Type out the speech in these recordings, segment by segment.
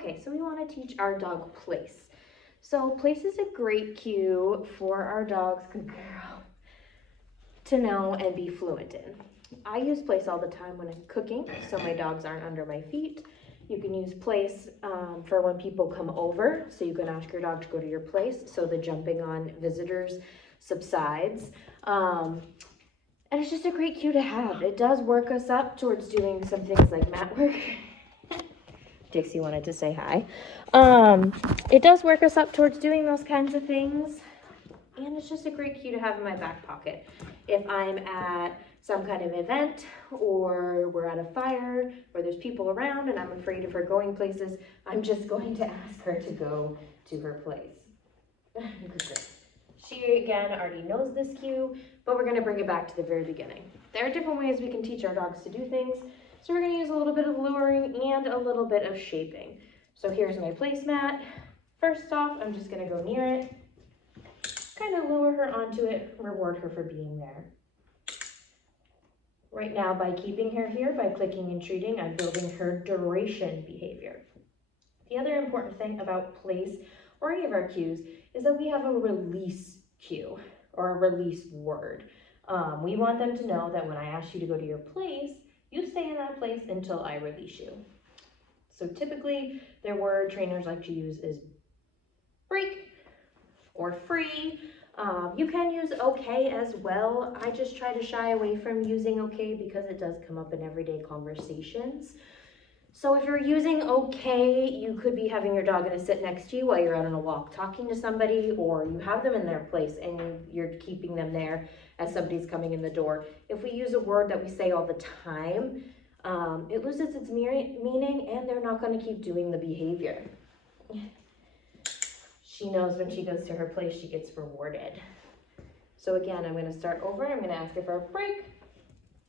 Okay, so we want to teach our dog place. So place is a great cue for our dogs, good girl, to know and be fluent in. I use place all the time when I'm cooking, so my dogs aren't under my feet. You can use place for when people come over, so you can ask your dog to go to your place, so the jumping on visitors subsides. And it's just a great cue to have. It does work us up towards doing some things like mat work. Dixie wanted to say hi. It does work us up towards doing those kinds of things. And it's just a great cue to have in my back pocket. If I'm at some kind of event or we're at a fire where there's people around and I'm afraid of her going places, I'm just going to ask her to go to her place. She, again, already knows this cue, but we're gonna bring it back to the very beginning. There are different ways we can teach our dogs to do things. So we're gonna use a little bit of luring and a little bit of shaping. So here's my placemat. First off, I'm just gonna go near it, kind of lure her onto it, reward her for being there. Right now, by keeping her here, by clicking and treating, I'm building her duration behavior. The other important thing about place or any of our cues is that we have a release cue or a release word. We want them to know that when I ask you to go to your place, you stay in that place until I release you. So typically, their word trainers like to use is break or free. You can use okay as well. I just try to shy away from using okay because it does come up in everyday conversations. So if you're using okay, you could be having your dog gonna sit next to you while you're out on a walk talking to somebody, or you have them in their place and you're keeping them there as somebody's coming in the door. If we use a word that we say all the time, it loses its meaning and they're not gonna keep doing the behavior. She knows when she goes to her place, she gets rewarded. So again, I'm gonna start over. I'm gonna ask her for a break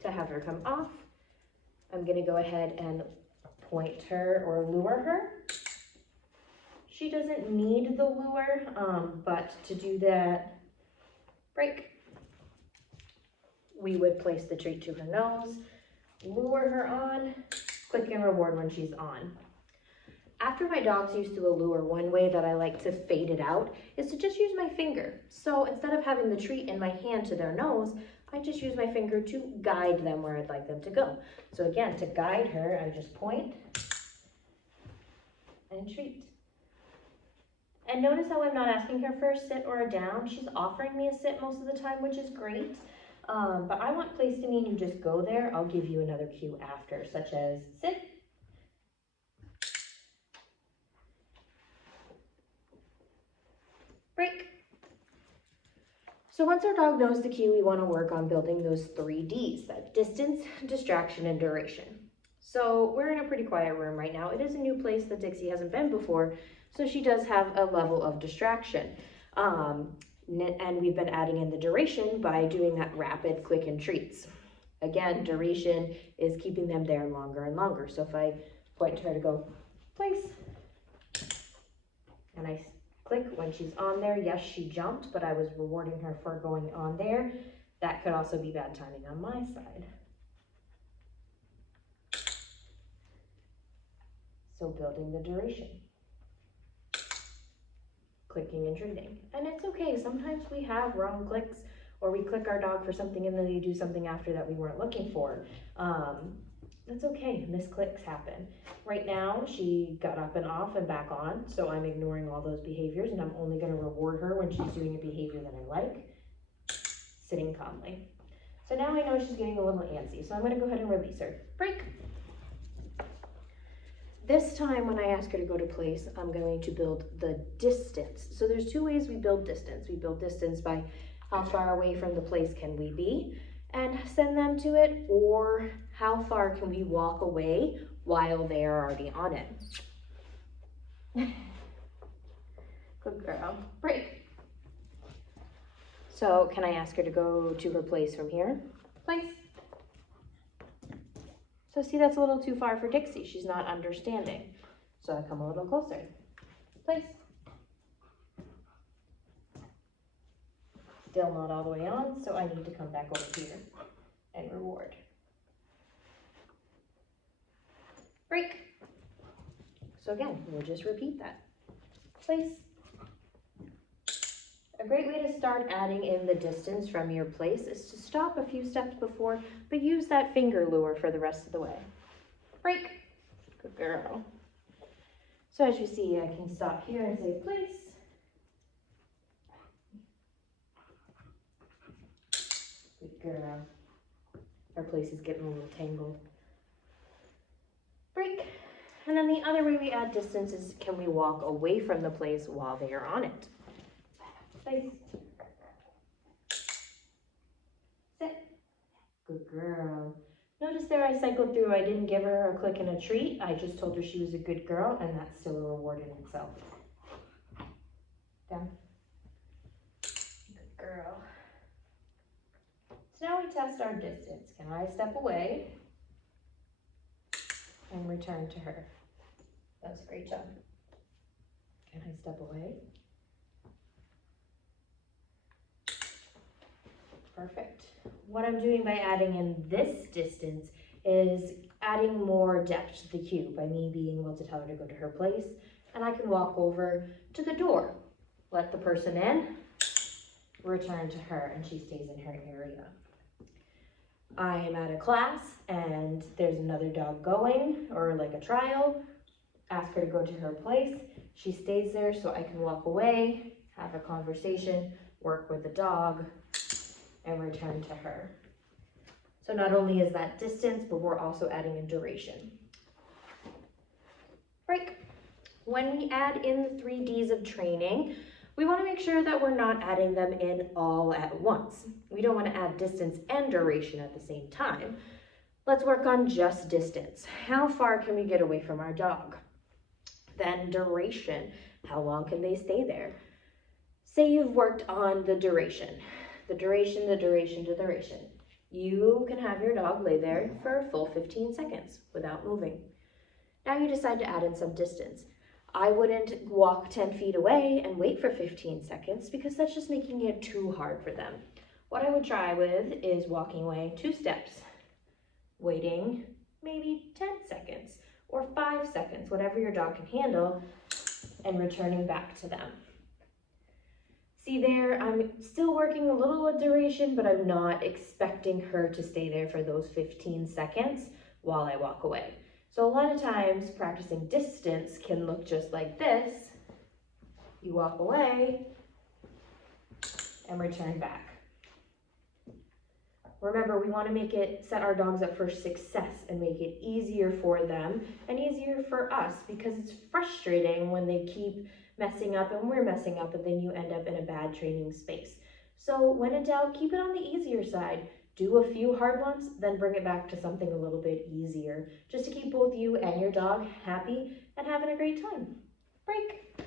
to have her come off. I'm gonna go ahead and point her or lure her. She doesn't need the lure, but to do that break, we would place the treat to her nose, lure her on, click and reward when she's on. After my dog's used to a lure, one way that I like to fade it out is to just use my finger. So instead of having the treat in my hand to their nose, I just use my finger to guide them where I'd like them to go. So again, to guide her, I just point and treat. And notice how I'm not asking her for a sit or a down. She's offering me a sit most of the time, which is great. But I want place to mean you just go there. I'll give you another cue after, such as sit, break. So once our dog knows the cue, we want to work on building those 3 Ds, that distance, distraction, and duration. So we're in a pretty quiet room right now. It is a new place that Dixie hasn't been before, so she does have a level of distraction. And we've been adding in the duration by doing that rapid click and treats. Again, duration is keeping them there longer and longer. So if I point to her to go place, and I click when she's on there, yes, she jumped, but I was rewarding her for going on there. That could also be bad timing on my side. So building the duration. Clicking and treating. And it's okay, sometimes we have wrong clicks or we click our dog for something and then they do something after that we weren't looking for. That's okay, misclicks happen. Right now, she got up and off and back on, so I'm ignoring all those behaviors and I'm only gonna reward her when she's doing a behavior that I like, sitting calmly. So now I know she's getting a little antsy, so I'm gonna go ahead and release her. Break. This time when I ask her to go to place, I'm going to build the distance. So there's 2 ways we build distance. We build distance by how far away from the place can we be and send them to it, or how far can we walk away while they are already on it. Good girl. Break. So can I ask her to go to her place from here? Place. So see, that's a little too far for Dixie. She's not understanding. So I come a little closer. Place. Still not all the way on, so I need to come back over here and reward. Break. So again, we'll just repeat that. Place. A great way to start adding in the distance from your place is to stop a few steps before, but use that finger lure for the rest of the way. Break. Good girl. So as you see, I can stop here and say place. Good girl. Our place is getting a little tangled. Break. And then the other way we add distance is, can we walk away from the place while they are on it? Place. Sit. Good girl. Notice there I cycled through. I didn't give her a click and a treat. I just told her she was a good girl, and that's still a reward in itself. Down. Good girl. So now we test our distance. Can I step away and return to her? That's a great job. Can I step away? Perfect. What I'm doing by adding in this distance is adding more depth to the cue by me being able to tell her to go to her place, and I can walk over to the door, let the person in, return to her, and she stays in her area. I am at a class and there's another dog going, or like a trial, ask her to go to her place, she stays there so I can walk away, have a conversation, work with the dog, and return to her. So not only is that distance, but we're also adding a duration. Break. When we add in the 3 Ds of training, we want to make sure that we're not adding them in all at once. We don't want to add distance and duration at the same time. Let's work on just distance. How far can we get away from our dog? Then duration. How long can they stay there? Say you've worked on the duration. The duration. You can have your dog lay there for a full 15 seconds without moving. Now you decide to add in some distance. I wouldn't walk 10 feet away and wait for 15 seconds because that's just making it too hard for them. What I would try with is walking away 2 steps, waiting maybe 10 seconds or 5 seconds, whatever your dog can handle, and returning back to them. See there, I'm still working a little with duration, but I'm not expecting her to stay there for those 15 seconds while I walk away. So a lot of times practicing distance can look just like this. You walk away and return back. Remember, we want to set our dogs up for success and make it easier for them and easier for us, because it's frustrating when they keep messing up and we're messing up, and then you end up in a bad training space. So when in doubt, keep it on the easier side. Do a few hard ones, then bring it back to something a little bit easier, just to keep both you and your dog happy and having a great time. Break.